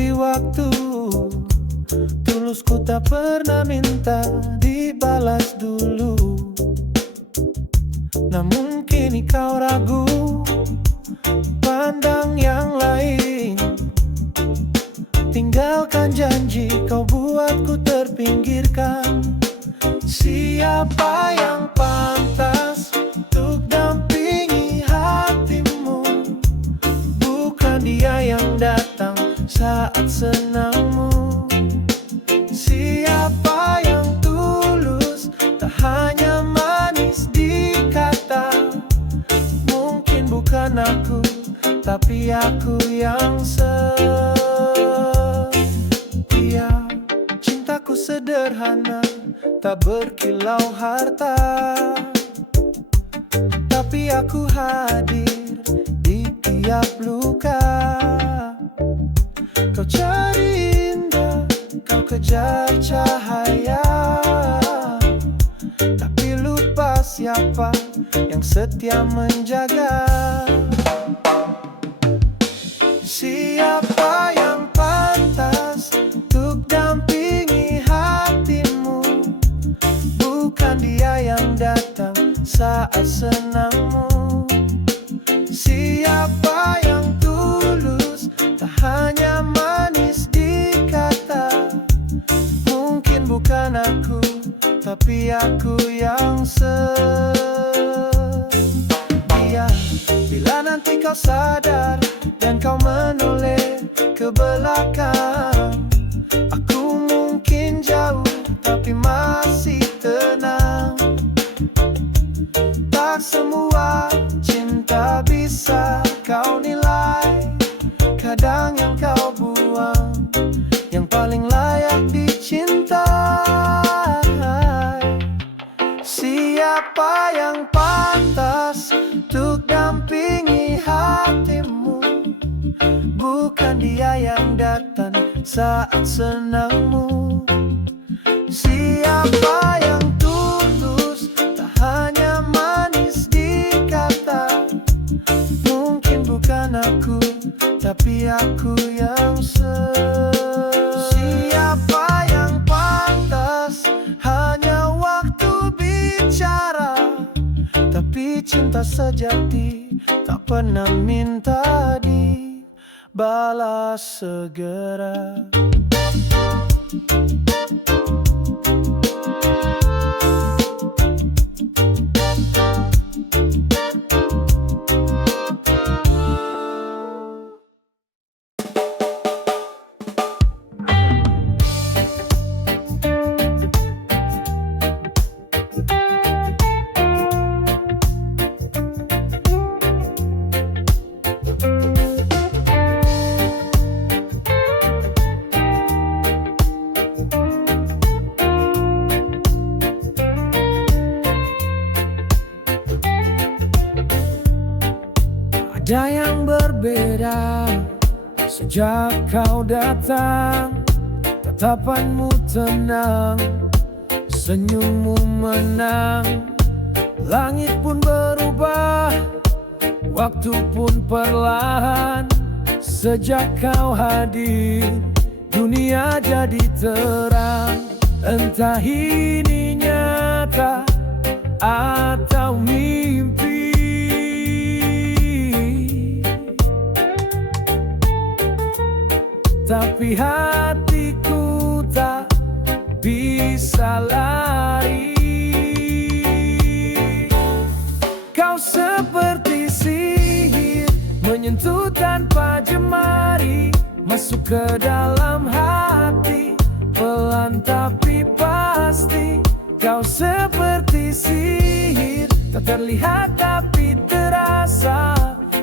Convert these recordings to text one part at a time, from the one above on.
beri waktu, tulus ku tak pernah minta dibalas dulu. Namun kini kau ragu, pandang yang lain. Tinggalkan janji kau buatku terpinggirkan. Siapa yang pantas untuk dampingi hatimu? Bukan dia yang datang saat senangmu. Siapa yang tulus, tak hanya manis di kata? Mungkin bukan aku, tapi aku yang setia. Cintaku sederhana, tak berkilau harta, tapi aku hadir di tiap luka. Kau cari indah, kau kejar cahaya, tapi lupa siapa yang setia menjaga. Siapa yang pantas untuk dampingi hatimu? Bukan dia yang datang saat senangmu. Siapa yang tulus, tak hanya manis di kata? Mungkin bukan aku, tapi aku yang setia. Bila nanti kau sadar dan kau menoleh ke belakang, aku mungkin jauh tapi masih tenang. Tak semua cinta bisa kau nilai, kadang yang kau buang yang paling layak dicintai. Siapa yang pantas untuk dampingi hatimu? Bukan dia yang datang saat senangmu. Siapa yang tulus, tak hanya manis di kata? Mungkin bukan aku, tapi aku yang Siapa yang pantas, hanya waktu bicara, tapi cinta sejati tak pernah minta dibalas segera. Ada yang berbeda sejak kau datang. Tatapanmu tenang, senyummu menang. Langit pun berubah, waktu pun perlahan. Sejak kau hadir, dunia jadi terang. Entah ini nyata atau mimpi, tapi hatiku tak bisa lari. Kau seperti sihir, menyentuh tanpa jemari, masuk ke dalam hati, pelan tapi pasti. Kau seperti sihir, tak terlihat tapi terasa,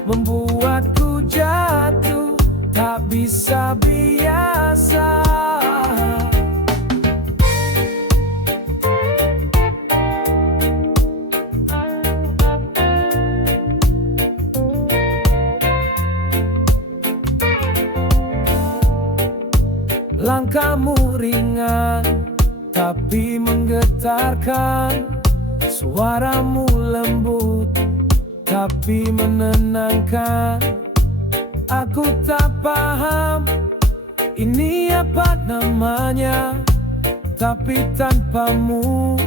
membuatku jatuh tak bisa biasa. Langkahmu ringan tapi menggetarkan, suaramu lembut tapi menenangkan. Aku tak paham Ini apa namanya? Tapi tanpamu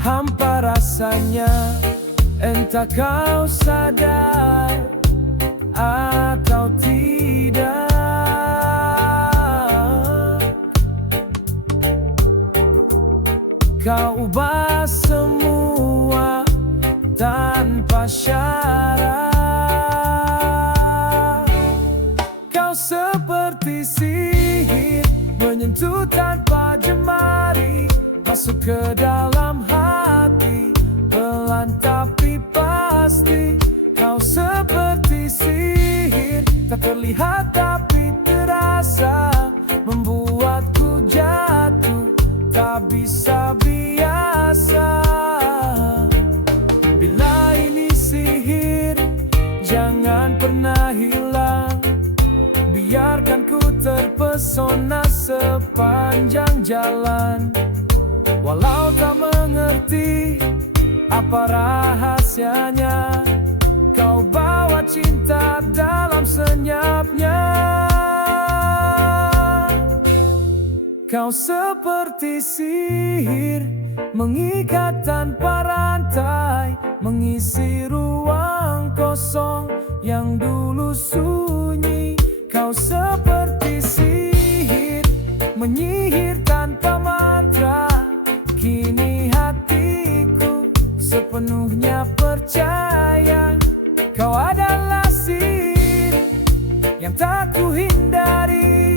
hampa rasanya. Entah kau sadar atau tidak, kau ubah semua tanpa syarat. Kau seperti sihir, menyentuh tanpa jemari, masuk ke dalam hati, pelan tapi pasti. Kau seperti sihir, tak terlihat tapi terasa, membuatku jatuh, tak bisa biasa. Bila ini sihir, jangan pernah hilang, biarkan ku terpesona sepanjang jalan. Walau tak mengerti apa rahasianya, kau bawa cinta dalam senyapnya. Kau seperti sihir, mengikat tanpa rantai, mengisi ruang kosong yang dulu sunyi. Kau seperti sihir, menyihir tanpa mantra, kini hatiku sepenuhnya percaya. Kau adalah sihir yang tak ku hindari,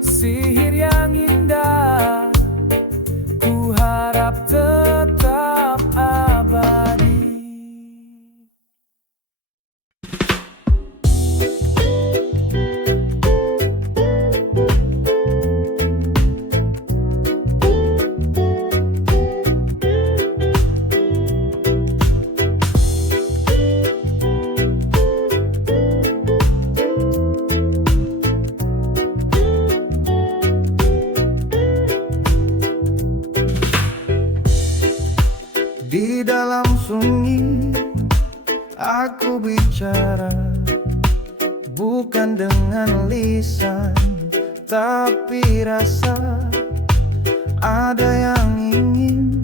sihir yang indah, ku harap tetap abadi. Di dalam sunyi aku bicara, bukan dengan lisan tapi rasa. Ada yang ingin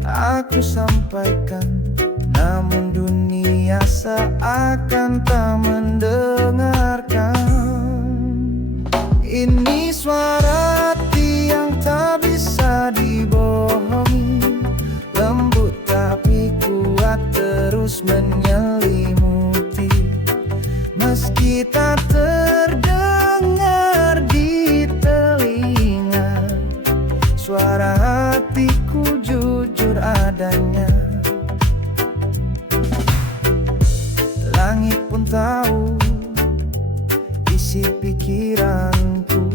aku sampaikan, namun dunia seakan tak mendengarkan. Ini suara hati yang tak bisa dibohongi, lembut tapi kuat terus menyelimuti. Meski tak terdengar di telinga, suara hatiku jujur adanya. Langit pun tahu isi pikiranku,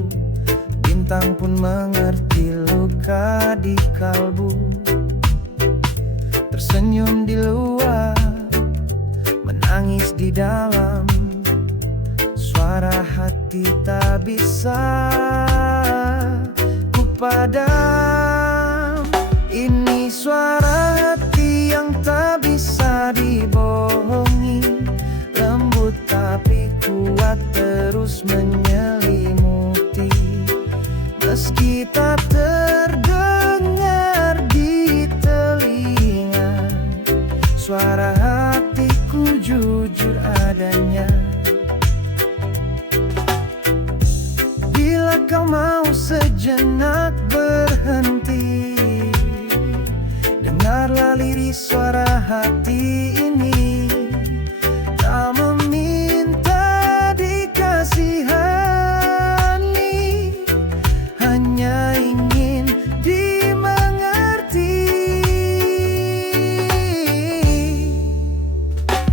bintang pun mengerti luka di kalbu. Tersenyum di luar, menangis di dalam, suara hati tak bisa ku padam. Ini suara hati yang tak bisa dibohongi, lembut tapi kuat terus menyelimuti. Meski tak terdengar di telinga, suara hatiku jujur adanya. Bila kau mau sejenak berhenti, dengarlah lirik suara hati ini. Tak meminta dikasihani, hanya ingin dimengerti.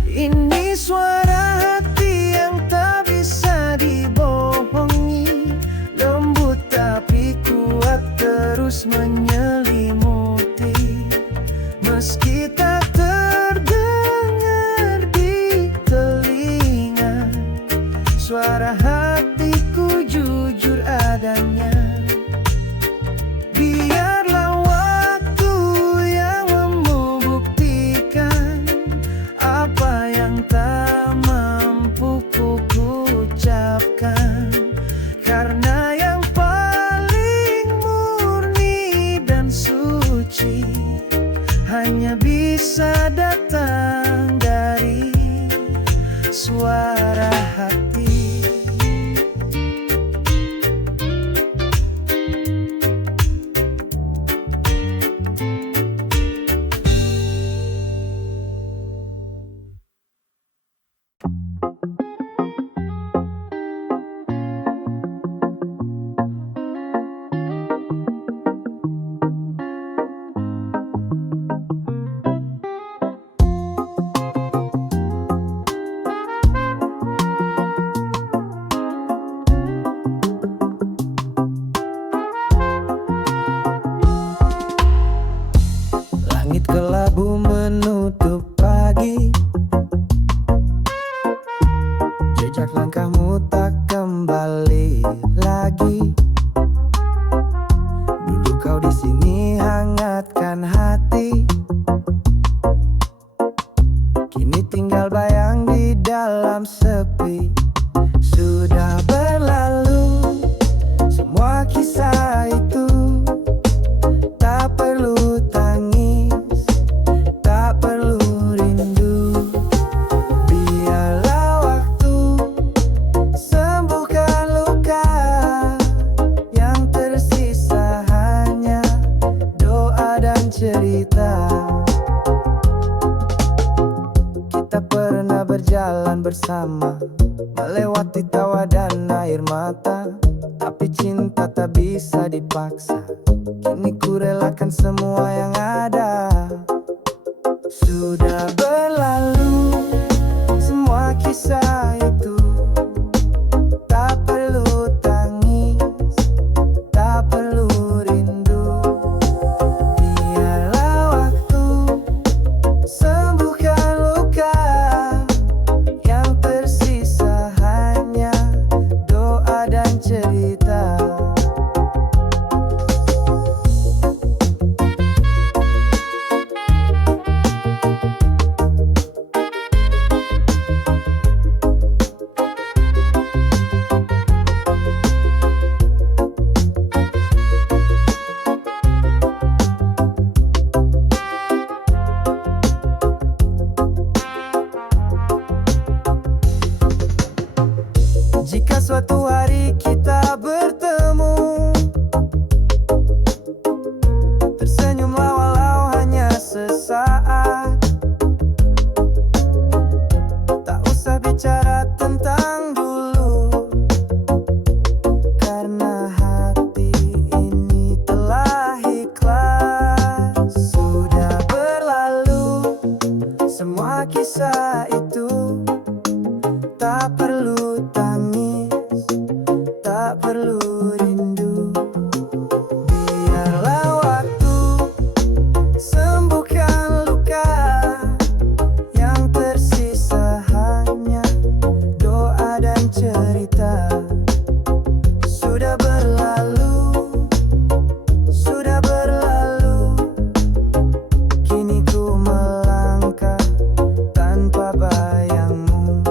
Ini suara hati yang tak bisa dibohongi, lembut tapi kuat Abu menutup pagi, jejak langkahmu tak kembali lagi. Dulu kau di sini hangatkan hati, kini tinggal bayang di dalam sepi. Sudah berlalu semua kisah itu, tak perlu tangis, tak perlu rindu. Biarlah waktu sembuhkan luka, yang tersisa hanya doa dan cerita. Kita pernah berjalan bersama, melewati tawa dan air mata, tapi cinta tak bisa dipaksa. Kini ku relakan semua yang ada. Sudah berlalu semua kisah itu, tak perlu tangis, tak perlu rindu. Biarlah waktu sembuhkan luka, yang tersisa hanya doa dan cerita. Jika suatu hari kita bertemu, tersenyumlah walau hanya sesaat. Tak usah bicara tentang dulu, karena hati ini telah ikhlas. Sudah berlalu semua kisah itu, tak perlu tangis, tak perlu rindu. Biarlah waktu sembuhkan luka, yang tersisa hanya doa dan cerita. Sudah berlalu, sudah berlalu, kini ku melangkah tanpa bayangmu.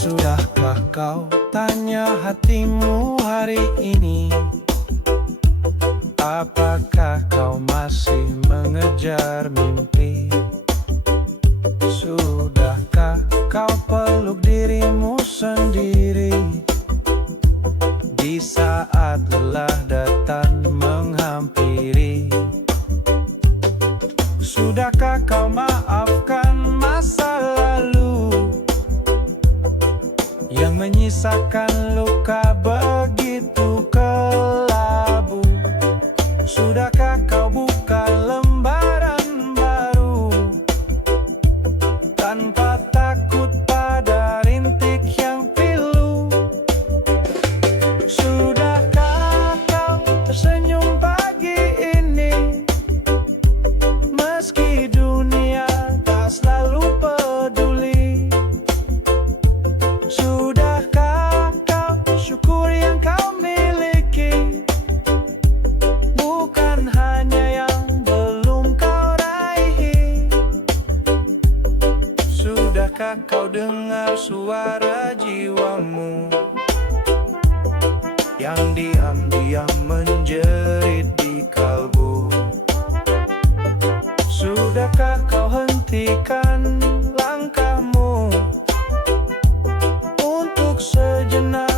Sudahkah kau tanya hatimu hari ini? Apakah kau masih mengejar mimpi? Sudahkah kau peluk dirimu sendiri di saat lelah datang menghampiri? Sudahkah kau maafkan masa lalu yang menyisakan luka begitu kelabu? Sudahkah kau buka lembaran baru tanpa takut pada rintik yang pilu? Sudahkah kau tersenyum pagi ini, meski dunia tak selalu peduli? Sudahkah kau syukuri yang kau miliki, bukan hanya yang belum kau raih? Sudahkah kau dengar suara jiwamu yang diam-diam menjerit di kalbu? Sudahkah kau hentikan langkahmu untuk sejenak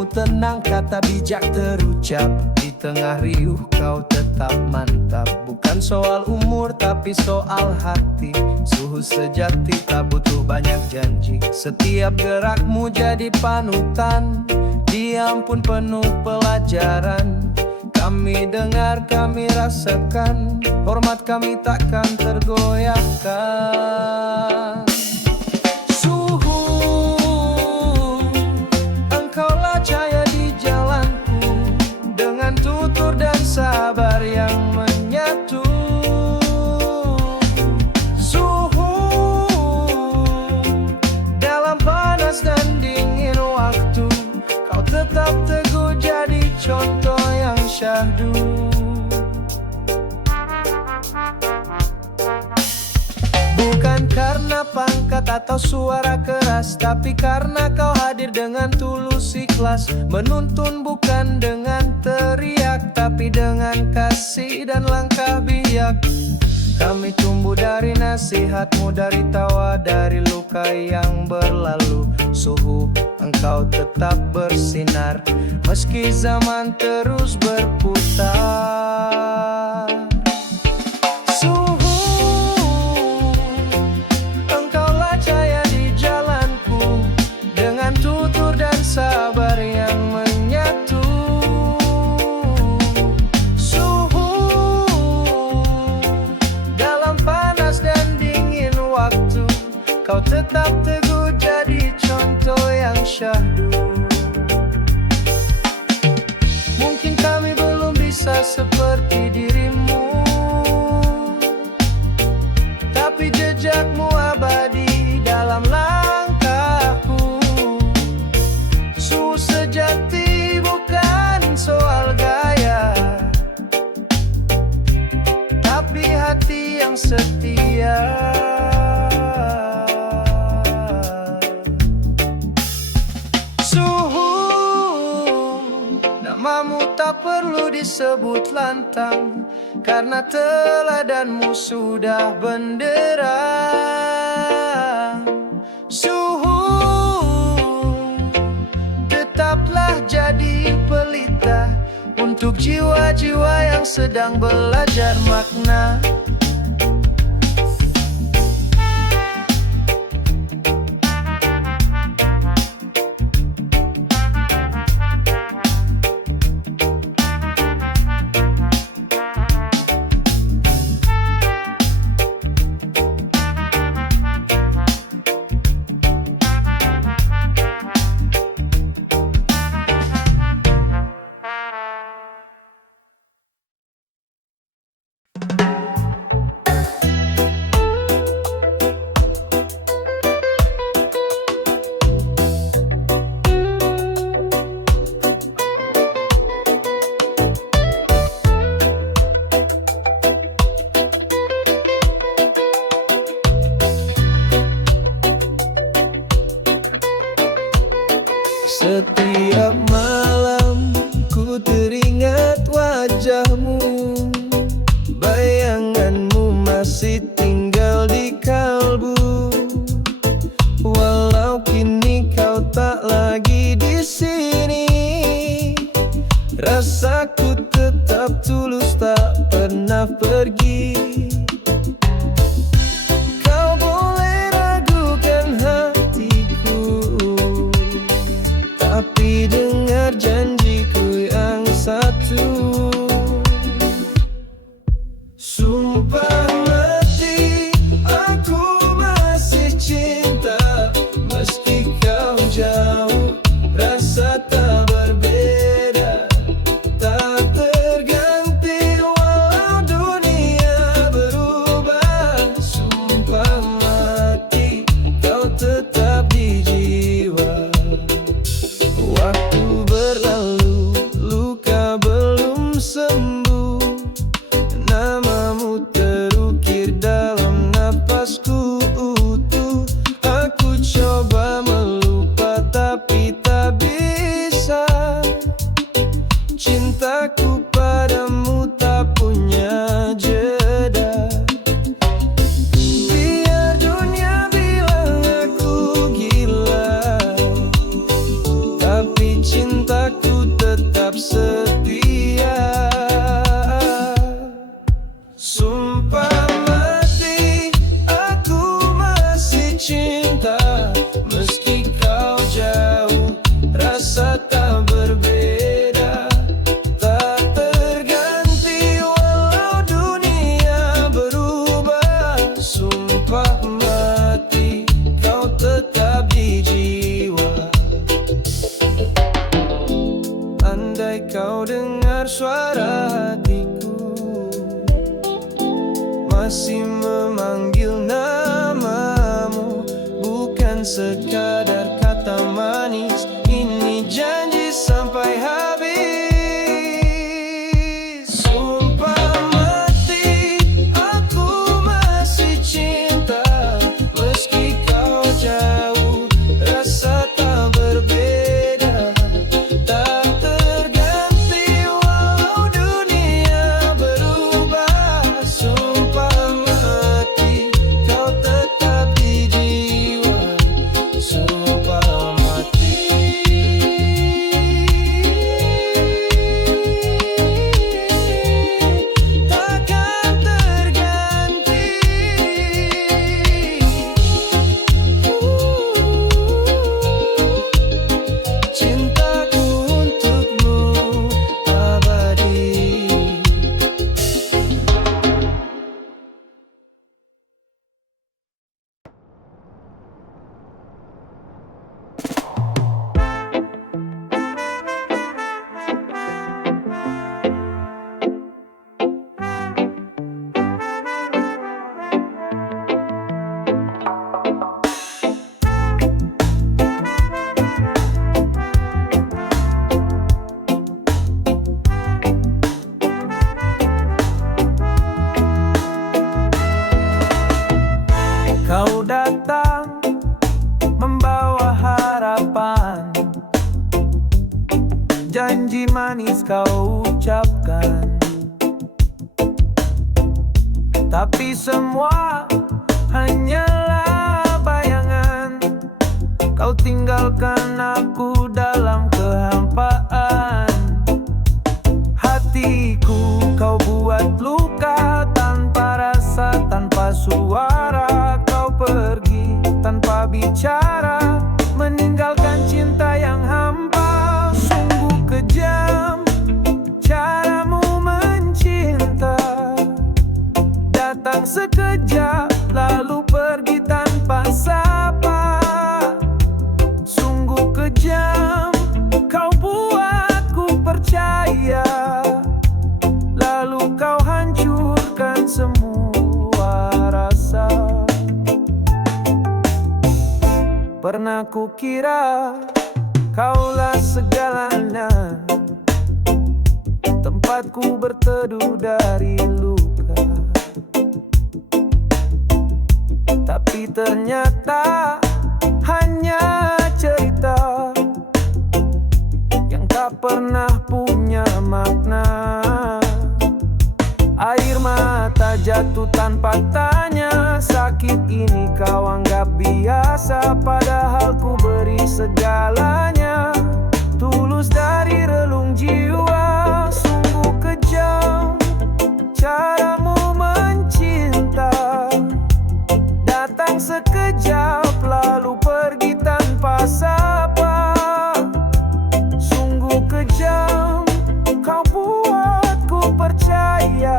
hatimu tenang, kata bijak terucap. Di tengah riuh kau tetap mantap. Bukan soal umur tapi soal hati. Suhu sejati tak butuh banyak janji. Setiap gerakmu jadi panutan. Diam pun penuh pelajaran. Kami dengar, kami rasakan. Hormat kami takkan tergoyahkan. Suhu, engkaulah cahaya di jalanku. Dengan tutur dan sabar yang menyatu. Suhu, dalam panas dan dingin waktu, kau tetap teguh jadi contoh yang syahdu. Bukan karena pangkat atau suara keras, tapi karena kau hadir dengan tulus ikhlas. Menuntun bukan dengan teriak, tapi dengan kasih dan langkah bijak. Kami tumbuh dari nasihatmu, dari tawa, dari luka yang berlalu. Suhu, engkau tetap bersinar, meski zaman terus berputar. Suhu, engkaulah cahaya di jalanku. Dengan tutur dan sabar yang menyatu. Suhu, dalam panas dan dingin waktu, kau tetap teguh jadi contoh yang syahdu. Mungkin kami belum bisa seperti dirimu, tapi jejakmu abadi dalam langkahku. Suhu sejati bukan soal gaya, tapi hati yang setia. Namamu tak perlu disebut lantang, karena teladanmu sudah benderang. Suhu, tetaplah jadi pelita untuk jiwa-jiwa yang sedang belajar makna. Setiap malam ku teringat wajahmu. Bayanganmu masih tinggal di kalbu. Walau kini kau tak lagi di sini, rasaku tetap tulus tak pernah pergi. Kau boleh ragukan hatiku, tapi dengan bukan sekadar kata manis. Ini janji sampai habis. Sumpah mati, aku masih cinta. Meski kau jauh, rasa tak berbeda. Tak terganti walau dunia berubah. Sumpah mati, kau tetap di jiwa. Sumpah mati. Takkan terganti. Cintaku untukmu abadi. Kau datang membawa harapan, janji manis kau ucapkan. Tapi semua hanyalah bayangan. Kau tinggalkan aku dalam kehampaan. Hatiku kau buat luka tanpa rasa, tanpa suara. Kau pergi tanpa bicara, meninggalkan cinta yang hampa. Sungguh kejam caramu mencinta. Datang sekejap lalu pergi tanpa sapa. Sungguh kejam kau buatku percaya, lalu kau hancurkan semua rasa. Pernah kukira kaulah segalanya, tempatku berteduh dari luka. Tapi ternyata hanya cerita yang tak pernah punya makna. Air mata jatuh tanpa tanya, sakit ini kau anggap biasa. Padahal ku beri segalanya, tulus dari relung jiwa. Sungguh kejam caramu mencinta. Datang sekejap lalu pergi tanpa sapa. Sungguh kejam kau buatku percaya,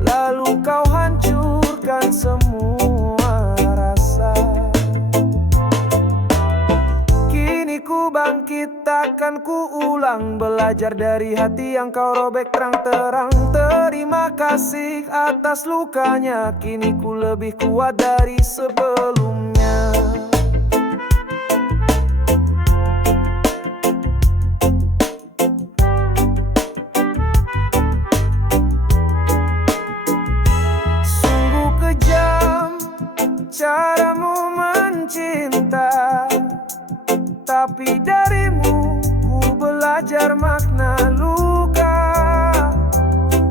lalu kau hancurkan semua rasa. Kini ku bangkit, takkan ku ulang. Belajar dari hati yang kau robek terang-terang. Terima kasih atas lukanya, kini ku lebih kuat dari sebelumnya. Sungguh kejam caramu mencinta, tapi darimu ku belajar makna luka.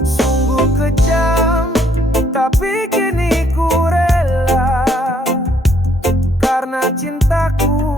Sungguh kejam, tapi kini ku rela, karena cintaku